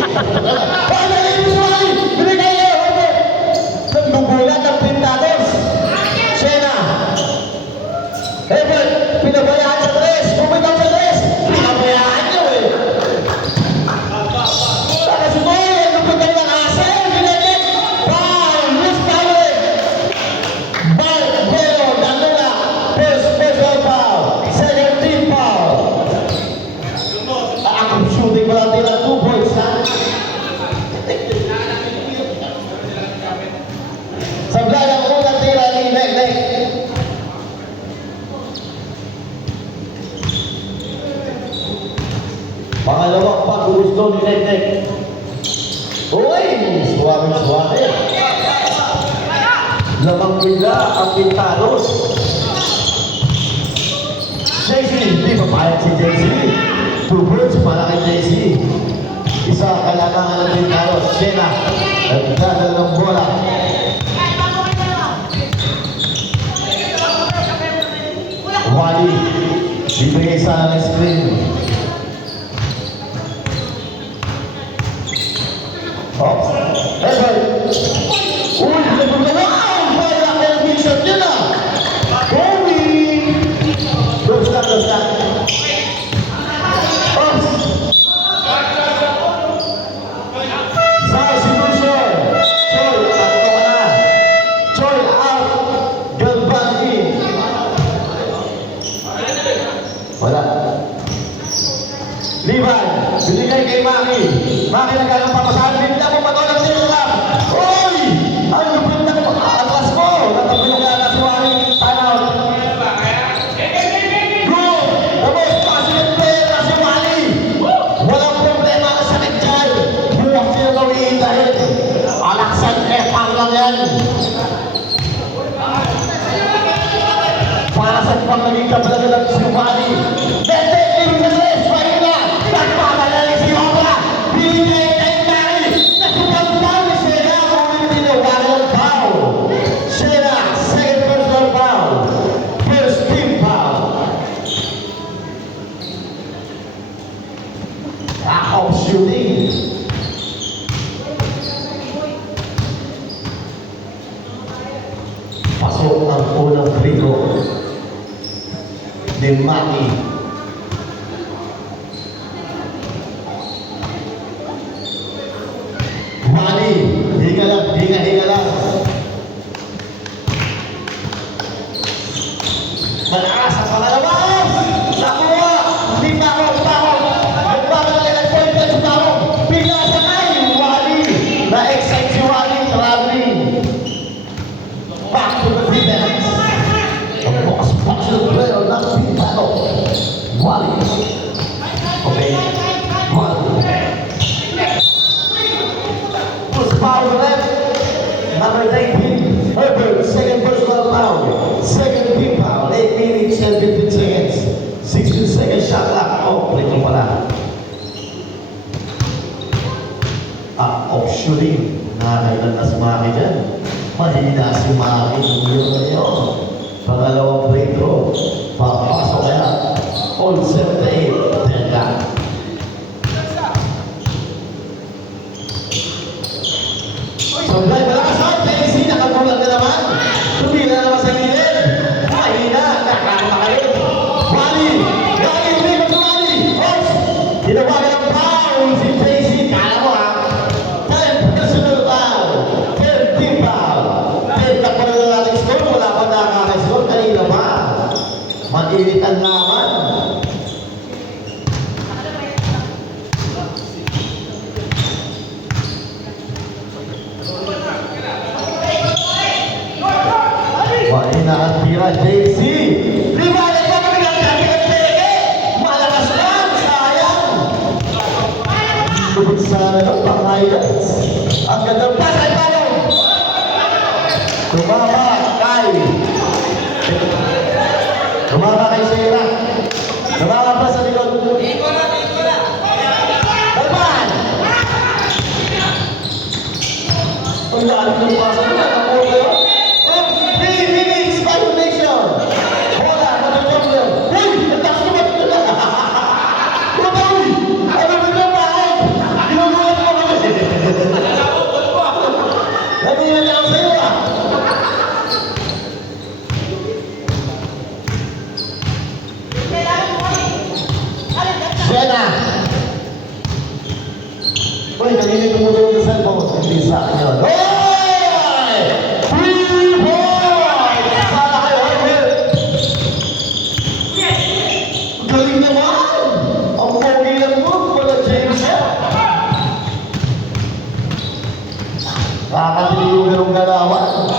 Wala na yung buhay! Binigay niya! Nagbubulat ang pintados! Shena! Herbert! Pinabayaan sa tres! Bumitaw sa tres! Pinabayaan niyo eh! Saka si Boy! Nagpagay ng asa! Ginagit! Ball! Miss Power! Ball! Pero! Nandula! First special foul! Second team foul! Akong shooting ko lang din ang 2 points ha! Sablay ang unang tira ni Nek. Pangalawang pag-gusto ni Nek. Uy! Suwami-suwami. Lamang bila ang Pintados. JC, hindi papayag si JC. 2 points para kay JC. Isa kailangan ng Pintados. Shena, nagdadal ng bola. Wali, bibigay sa screen. Oh, Ever. Uy, nagpagawa! Para ako ang mission niya na! Going! Dos na. Oh! Substitution! Choy, ako ka na! Choy out! Galvani! Wala. Liban, binigay kay Maki. Maki nagkalang papasahan. Bigla mo patulang nila. Uy! Ang lupit na ko. Atlas ko. Natabi na na si Wally. Tanaw. Good! The most passionate player na si Wally. Walang problema ang sakit dyan. Buwak sila gawin dahil alaksan epang lang yan. Para sa pang naging kabalaga ng si Wally. Let's take him to the rest. Right na. Nagpapalala si Obra. Binigay kay Mary. Nagpapalala ni Shena. Kung tinawagan ng foul. Shena, second personal foul. First team foul. Out shooting. Pasok ang unang free throw ni Maki. Maki, hinga lang. Malakas ang pangalawa! Nakuha! Hindi pa ako! Nagpapalagay ng point sa tao! Bigla sakay! Wally! Na-excite si Wally traveling! Back to the defense! Ang bukas passion player ng Pintado! Wally! Okay. Wally! Push power left. Number 19. Herbert, second personal foul. Second team foul. 8 minutes and 15 seconds. 16 seconds shot clock. Oh, play pala. Off shooting. Nakakailan na si Maki dyan. Mahina si Maki. Tumulong na yun. Pangalawang free throw. Papasok kaya. All 78. Teka. Sablay, malakas ha! JC, nakagulat ka naman! Tumila naman sa gilid! Mahina! Nakakama kayo! Wally! Lipat mo Wally! Ops! Ginawagan ng foul si JC! Kala mo ha! 10 personal foul! 10 team foul! 10 na pala na natin score! Wala pa nakaka-score! Kanina pa! Mag-iritan naman! Mahina ang tira, JC! Liwanag pa kami ng peke! Malakas lang! Sayang! Lubog sana ng pang-highlights. Ang gandang pass ay paano? Tumama kay Shena. Tumama pa sa likod. Kalman! Ang lalim ng pasok na. Nakuha kayo. 3 minutes violation. Wala, nag-problem. Uy! Nagtakas naman ito na. Uy! Ano ba yung bahay? Ginugulat mo Uy, kanina tumutulong sa cellphone. Hindi sa akin yun. Hoy! 3 points! Para kayo, Herbert. Galing naman! Ang pogi lang mo, wala James yan. Nakakatili yung ganong galawan.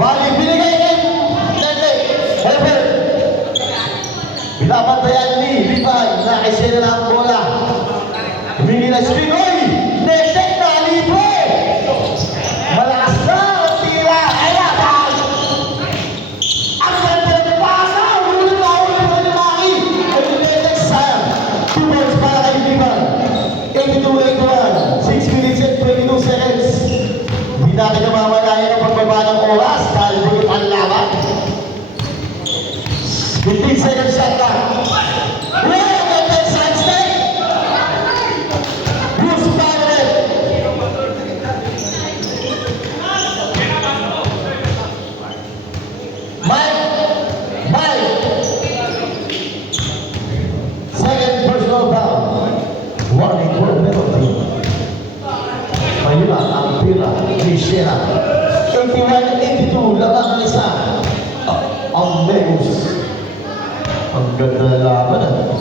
Wali, binigay kay Herbert. Binabantayan ni Lipay. Nakisira na ang bola. Humingi na screen. Oy! Netek na libre! Malakas na ang tira. Ayan! Ang ganda ng pasa! Ulit na ni Maki. Ay, Netek sayang. 2 points para kay Lipay. 82-81. 6 minutes and 22 seconds. Hindi natin namamalayan ang pagbaba ng oras dahil bulit ang laban. 15 seconds shot na. Well, ang ganda side step. Bruce Barrett. Mike. Second personal foul. Warning for penalty. Mayula ang tira ni Shera. 81-82, labang isa. Ang Legos. Ang ganda na laban ah.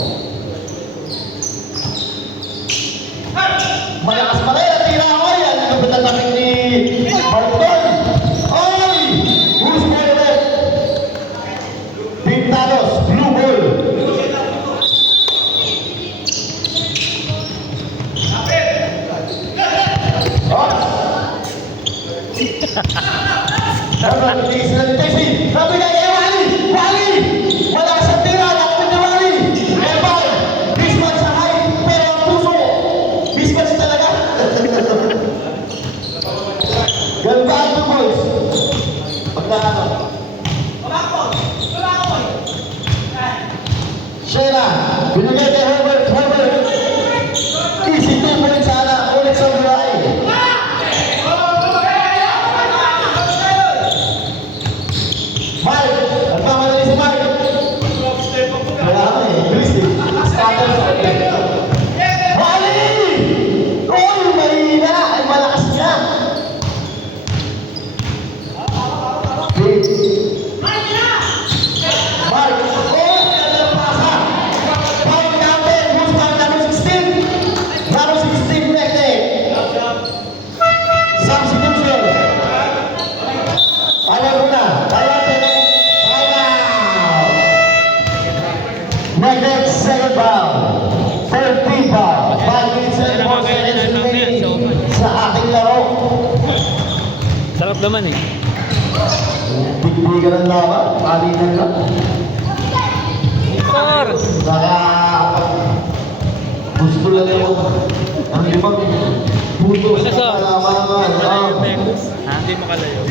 Malakas pa rin ang tira ko yan. Ang pinatapin ni Marton. Oy! Who's Barrett? Pintalos, blue ball. Dapat tiis na ni Tessie. Sabi ka kay Wally! Malakas ang tira. Nakapit ni Wally. Ebal! Mismatch sa height. Pero ang puso. Mismatch talaga. Ganda ang 2 points. Pagkakano. Shera. Binigay kay Herbert. Easy 2 points sana. Ulit sa buhay. Mike, nagmamadali si Mike. Kaya ako bilis eh. Scatter sa akin. Wally! Uy, mahina! Ay, malakas niya. Mike, oh, ganda pasa. Foul number, who's foul number 16? Number 16, Nektek. Substitution. Ayaw mo na. Nektek, second foul. 13 foul. 5 minutes and 4 seconds remaining sa ating laro. Sarap naman eh. Bigbigan ang laban. Palitan lang. Sir! Gusto lang yung ang limang putos Ito, sir. na kalamangan. Ha? Hindi makalayo.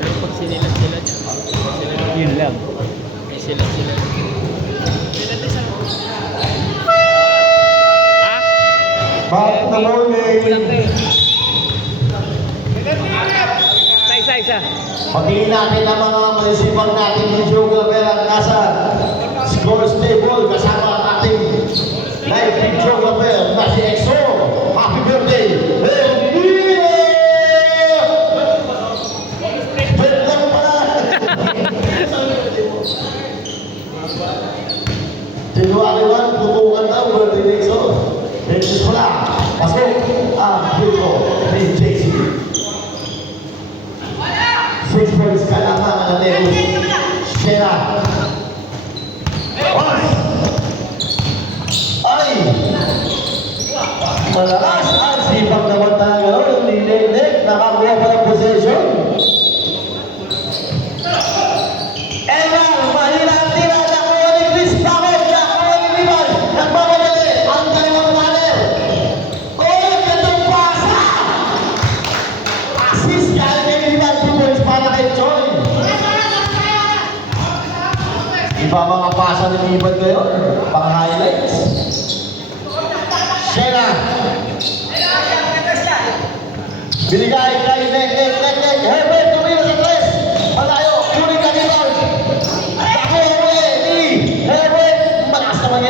Pero pag sinilat sila dyan, yun lang. May silat sila. Ha? Bakit na Kulang morning? Isa. Pagtingin natin ang mga munisipal natin ng geographer at nasa scores table kasama ang ating live videographer na si Exo. Happy birthday! Bet lang pala! January 1, tutukan daw birthday ni Exo. Benches pala. Pasok ang video ni JC. 6 points kalamangan ng Legos. Shera. Ay! Malakas ang sipag naman tayo. Hindi Nektek. Nakakuha pa ng possession. Evan, mahina ang tira. Nakuha ni Chris Bakot. Nakuha ni Liman. Nagmamadali. Ang kaliwang runner. Oh, gandang pasa! Assist galing kay Liman. 2 points para kay Choi. Iba mga pasa ni Liman ngayon. Pang-highlights. Shera. Binigay kay Nektek. Herbert, tumira sa tres. Malayo. Kunin ka ni Lord. Ako, ni Herbert. Malakas naman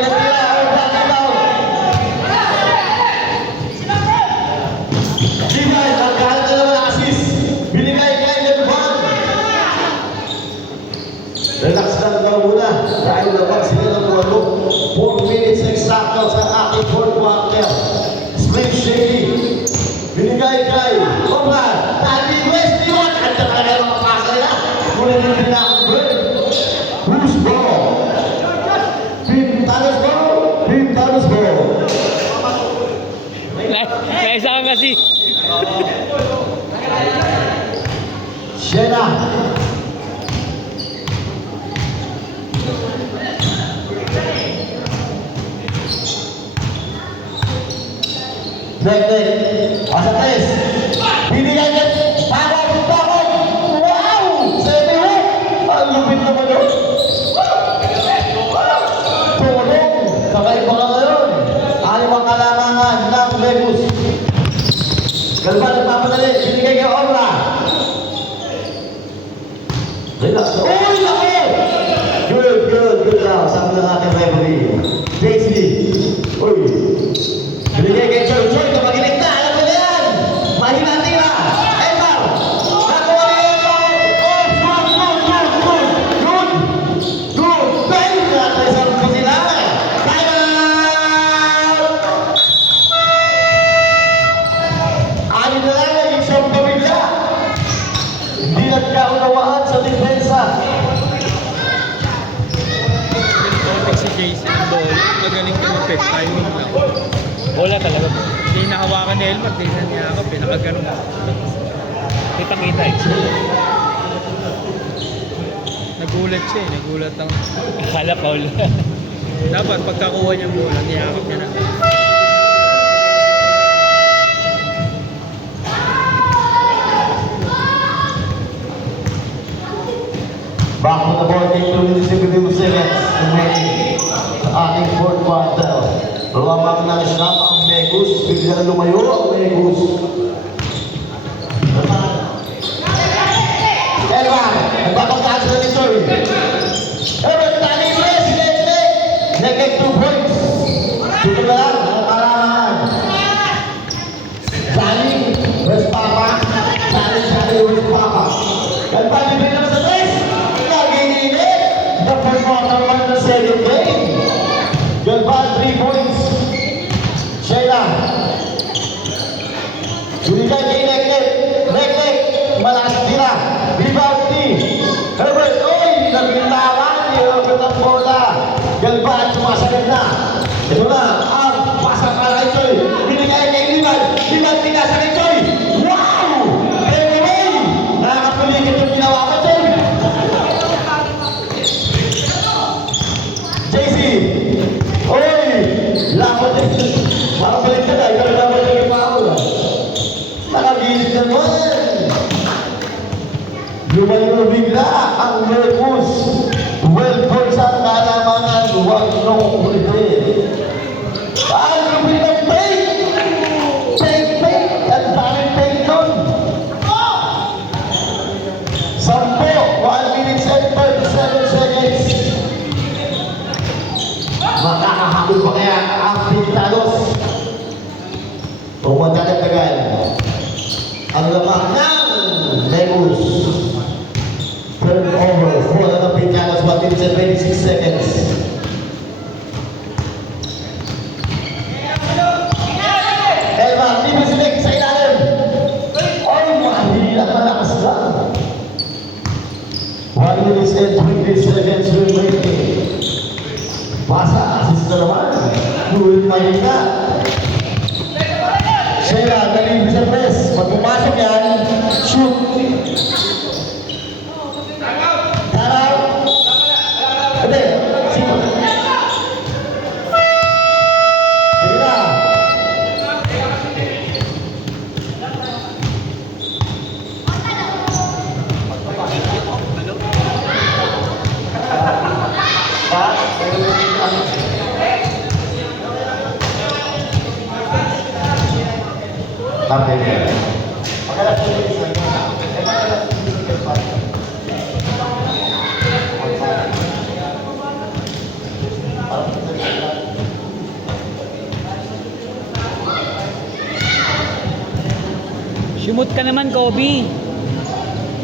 Relax lang daw muna. Dahil naman sila ng walo. 4 minutes exacto sa ating fourth quarter. Split Shady. Binigay kay Cobra. Dati West yun. At talaga yung makapasa nila. Mula din nila ang break. Who's ball? Pintalos ball. Pintalos ball. Naisa ka kasi. Shena. Nek. Pasang tres. Binigay niya. Takot. Wow! Semi hook. Ang lupit naman yun. Tulong. Kakaiba ka ngayon. Ayaw ang kalamangan ng Vegas. Galba nagpapadali. Binigay kay Obra. Relax. Uy! Laki! Good now. Sabi ng aking referee. JC. Uy. Binigay kay Choy. Tumagilig na. Alam mo na yan. Mahina tira. Emar. Nakuha ni Emar. Good. Bang! Natisang po sila. Time out! Ano na lang ang isang pamilya. Hindi nagkaunawaan sa depensa. Si Jason Ball, magaling tumipid, timing lang. Bola talaga. Hindi nakawakan ni Elmer, hindi na niya ako, pinakaganon. Kita-kita eh. Nagulat siya eh, nagulat ang... Akala Paul. Dapat pagkakuha niya ang bola, niyakap niya na. Back to the ball, take 2 minutes and 52 seconds remaining sa ating fourth quarter. Luwamang ng snap ang Vegas, bigla lumayo ang Vegas. Elman, nagpapagtaas na ni Soy. Elman, tali press, leg 2 points. Dito na lang, nakakalaman. Sali, West Papa. Sali, West Papa. Kalpali ba naman sa tres? The first quarter man ng second game. Galvan, 3 points. Sheila. Binigay kay Nek. Malakas tira. Rebound ni Herbert. Oy! Nagbitawan. Nilapit ang bola. Galvan, sumasagad na. Ito na. Ang pasang para kay Choy. Binigay kay Liman. Liman, pinasa kay Choy. Wow! Anyway! Nakakapuligit yung ginawa ko, Choy. JC! Oy! Lakot eh! Parang balik ka na, ikaw na balik yung mga ulan. Nakagilid naman! Lumayo bigla ang Mercus. 12 points ang kalamangan, huwag nung ulitin. Ang lupit ng fake! Fake! Ang daming fake nun! 10, 1 minute and 37 seconds. Makakahabol pa kaya ang Pintalos o magdadagdagan ang lamang ng Vegas. Turnover for the Pintalos, 1 minute and 26 seconds. Elman, libre si Nick sa ilalim. Ay, mahirap malakas lang. 1 minute and 20 seconds remaining. Masa, assist na naman. Luwin mahina. Sheila, galing sa press. Pag pumasok yan, shoot. Taraw. Hindi. Sino? Sige na. Tampak dia. Sumut ka naman, Kobe.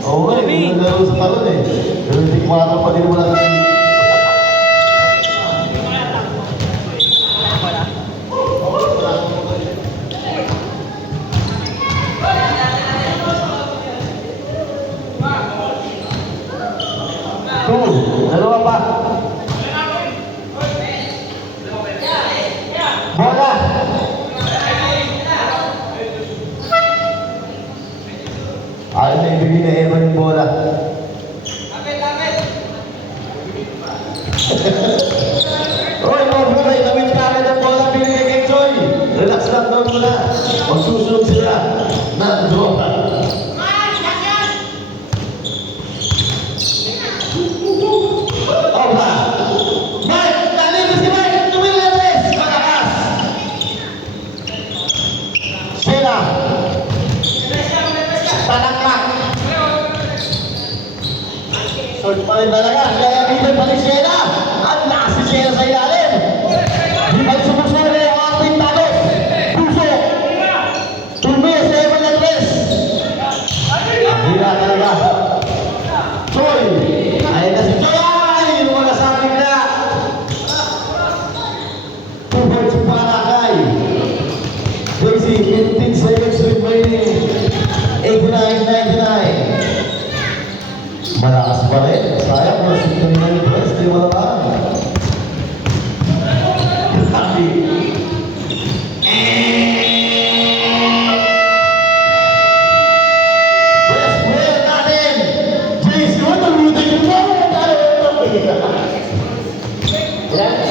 Oo, hindi na laro sa talon eh. Pero hindi ko pa din wala 2. Dalawa pa. Bola. Ayaw na ibigay na Evan yung bola. Oy, mga bola, itawin ka agad ang bola, binigay kay Joy. Relax lang daw muna. Magsusunod sila. Nandun. Opa. Mike, talim mo si Mike. Tumingin na tres. Malakas. Sila. Panakmak. Short pa rin talaga. Kaya dito balik Sena. At lakas si Sena sa ilalim. Di balik sumusunod na yung ating talos. Puso. Tumis sa Evan na tres. Hira talaga. Choy. Ayan na si Choy. Ay, yung mga sabi na. 2 points para kay Daisy, 15 seconds remaining. 89-99. Malakas pa rin. Sayang, mas yung mga press, di wala pa. Happy. Best player natin, JC, what are you doing? Yan.